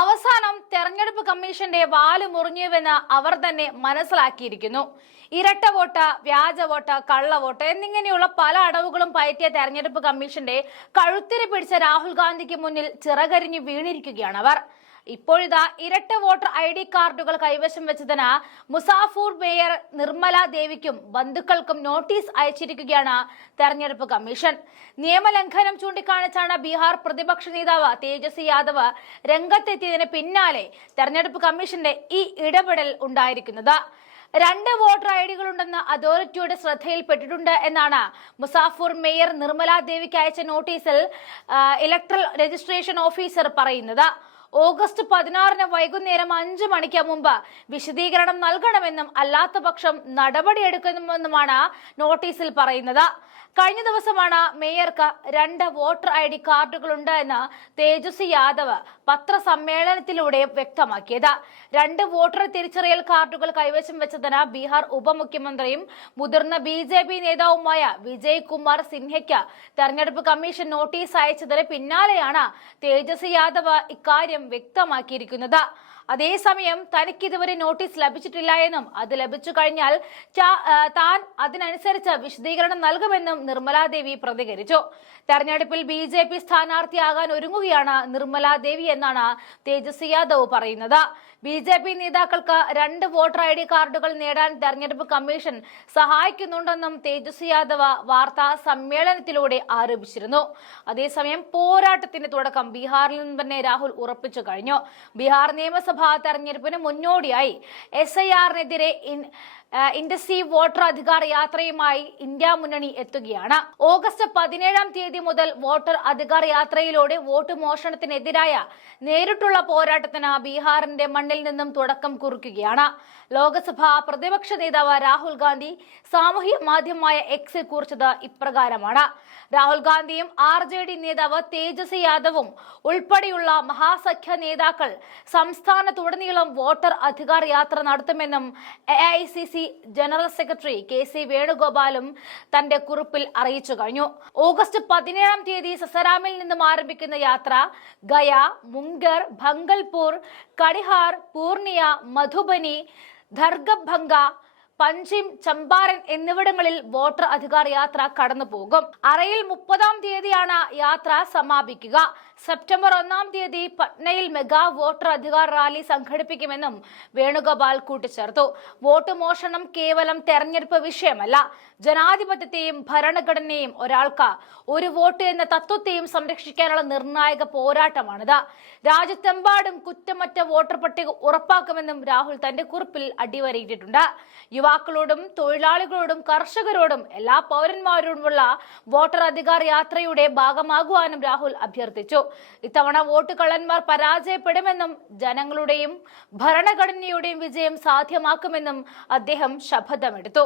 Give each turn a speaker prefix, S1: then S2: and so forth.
S1: അവസാനം തെരഞ്ഞെടുപ്പ് കമ്മീഷന്റെ വാൽ മുറിഞ്ഞുവെന്ന് അവർ തന്നെ മനസ്സിലാക്കിയിരിക്കുന്നു. ഇരട്ട വോട്ട് വ്യാജ വോട്ട് കള്ള വോട്ട് എന്നിങ്ങനെയുള്ള പല അടവുകളും പയറ്റിയ തെരഞ്ഞെടുപ്പ് കമ്മീഷന്റെ കഴുത്തിരി പിടിച്ച രാഹുൽ ഗാന്ധിക്ക് മുന്നിൽ ചിറകരിഞ്ഞു വീണിരിക്കുകയാണ് അവർ. ഇപ്പോഴിതാ ഇരട്ട വോട്ടർ ഐ ഡി കാർഡുകൾ കൈവശം വെച്ചതിന് മുസാഫൂർ മേയർ നിർമ്മല ദേവിക്കും ബന്ധുക്കൾക്കും നോട്ടീസ് അയച്ചിരിക്കുകയാണ് തെരഞ്ഞെടുപ്പ് കമ്മീഷൻ. നിയമലംഘനം ചൂണ്ടിക്കാണിച്ചാണ് ബീഹാർ പ്രതിപക്ഷ നേതാവ് തേജസ്വി യാദവ് രംഗത്തെത്തിയതിന് പിന്നാലെ തെരഞ്ഞെടുപ്പ് കമ്മീഷന്റെ ഈ ഇടപെടൽ ഉണ്ടായിരിക്കുന്നത്. രണ്ട് വോട്ടർ ഐ ഡികളുണ്ടെന്ന് അതോറിറ്റിയുടെ ശ്രദ്ധയിൽപ്പെട്ടിട്ടുണ്ട് എന്നാണ് മുസാഫൂർ മേയർ നിർമ്മല ദേവിക്ക് അയച്ച നോട്ടീസിൽ ഇലക്ട്രൽ രജിസ്ട്രേഷൻ ഓഫീസർ പറയുന്നത്. ഓഗസ്റ്റ് പതിനാറിന് വൈകുന്നേരം അഞ്ചു മണിക്ക് മുമ്പ് വിശദീകരണം നൽകണമെന്നും അല്ലാത്ത പക്ഷം നടപടിയെടുക്കുമെന്നുമാണ് നോട്ടീസിൽ പറയുന്നത്. കഴിഞ്ഞ ദിവസമാണ് മേയർക്ക് രണ്ട് വോട്ടർ ഐ ഡി കാർഡുകളുണ്ട് എന്ന് തേജസ്വി യാദവ് പത്രസമ്മേളനത്തിലൂടെ വ്യക്തമാക്കിയത്. രണ്ട് വോട്ടർ തിരിച്ചറിയൽ കാർഡുകൾ കൈവശം വെച്ചതിന് ബീഹാർ ഉപമുഖ്യമന്ത്രിയും മുതിർന്ന ബി ജെ പി നേതാവുമായ വിജയ് കുമാർ സിൻഹയ്ക്ക് തെരഞ്ഞെടുപ്പ് കമ്മീഷൻ നോട്ടീസ് അയച്ചതിന് പിന്നാലെയാണ് തേജസ്വി യാദവ് ഇക്കാര്യം വ്യക്തമാക്കിയിരിക്കുന്നത്. അതേസമയം തനിക്ക് ഇതുവരെ നോട്ടീസ് ലഭിച്ചിട്ടില്ല എന്നും അത് ലഭിച്ചു കഴിഞ്ഞാൽ താൻ അതിനനുസരിച്ച് വിശദീകരണം നൽകുമെന്നും നിർമ്മലാ ദേവി പ്രതികരിച്ചു. തെരഞ്ഞെടുപ്പിൽ ബി ജെ പി സ്ഥാനാർത്ഥിയാകാൻ ഒരുങ്ങുകയാണ് നിർമ്മലാ ദേവി എന്നാണ് തേജസ്വി യാദവ് പറയുന്നത്. ബി ജെ പി നേതാക്കൾക്ക് രണ്ട് വോട്ടർ ഐ ഡി കാർഡുകൾ നേടാൻ തെരഞ്ഞെടുപ്പ് കമ്മീഷൻ സഹായിക്കുന്നുണ്ടെന്നും തേജസ്വി യാദവ് വാർത്താ സമ്മേളനത്തിലൂടെ ആരോപിച്ചിരുന്നു. അതേസമയം പോരാട്ടത്തിന്റെ തുടക്കം ബീഹാറിൽ നിന്ന് തന്നെ രാഹുൽ ഉറപ്പിച്ചു. കഴിഞ്ഞു. ബീഹാർ നിയമസഭാ തെരഞ്ഞെടുപ്പിന് മുന്നോടിയായി എസ് ഐ ആറിനെതിരെ ഇന്റസീവ് വോട്ടർ അധികാർ യാത്രയുമായി ഇന്ത്യ മുന്നണി എത്തുകയാണ്. ഓഗസ്റ്റ് പതിനേഴാം തീയതി മുതൽ വോട്ടർ അധികാർ യാത്രയിലൂടെ വോട്ട് മോഷണത്തിനെതിരായ നേരിട്ടുള്ള പോരാട്ടത്തിന് ബീഹാറിന്റെ മണ്ണിൽ നിന്നും തുടക്കം കുറിക്കുകയാണ്. ലോക്സഭാ പ്രതിപക്ഷ നേതാവ് രാഹുൽ ഗാന്ധി സാമൂഹ്യ മാധ്യമമായ എക്സിൽ കുറിച്ചത് ഇപ്രകാരമാണ്. രാഹുൽ ഗാന്ധിയും ആർ ജെ ഡി നേതാവ് തേജസ്വി യാദവും ഉൾപ്പെടെയുള്ള മഹാസഖ്യ നേതാക്കൾ സംസ്ഥാനത്തുടനീളം വോട്ടർ അധികാർ യാത്ര നടത്തുമെന്നും A I C C general secretary K C വേണുഗോപാലും തന്റെ കുറിപ്പിൽ അറിയിച്ചു കഴിഞ്ഞു. ഓഗസ്റ്റ് പതിനേഴാം തീയതി സസരാമിൽ നിന്നും ആരംഭിക്കുന്ന യാത്ര ഗയ മുംഗർ ഭംഗൽപൂർ കടിഹാർ പൂർണിയ മധുബനി ധർഗഭംഗ പഞ്ചിം ചമ്പാരൻ എന്നിവിടങ്ങളിൽ വോട്ടർ അധികാർ യാത്ര കടന്നു പോകും അറയിൽ മുപ്പതാം തീയതിയാണ് യാത്ര സമാപിക്കുക. സെപ്റ്റംബർ ഒന്നാം തീയതി പട്നയിൽ മെഗാ വോട്ടർ അധികാർ റാലി സംഘടിപ്പിക്കുമെന്നും വേണുഗോപാൽ കൂട്ടിച്ചേർത്തു. വോട്ട് മോഷണം കേവലം തെരഞ്ഞെടുപ്പ് വിഷയമല്ല. ജനാധിപത്യത്തെയും ഭരണഘടനയെയും ഒരാൾക്ക് ഒരു വോട്ട് എന്ന തത്വത്തെയും സംരക്ഷിക്കാനുള്ള നിർണായക പോരാട്ടമാണിത്. രാജ്യത്തെമ്പാടും കുറ്റമറ്റ വോട്ടർ പട്ടിക ഉറപ്പാക്കുമെന്നും രാഹുൽ തന്റെ കുറിപ്പിൽ അടിവരയിട്ടിട്ടുണ്ട്. യുവാക്കളോടും തൊഴിലാളികളോടും കർഷകരോടും എല്ലാ പൗരന്മാരോടുമുള്ള വോട്ടർ അധികാർ യാത്രയുടെ ഭാഗമാകുവാനും രാഹുൽ അഭ്യർത്ഥിച്ചു. ഇത്തവണ വോട്ട് കള്ളന്മാർ പരാജയപ്പെടുമെന്നും ജനങ്ങളുടെയും ഭരണഘടനയുടെയും വിജയം സാധ്യമാക്കുമെന്നും അദ്ദേഹം ശപഥമെടുത്തു.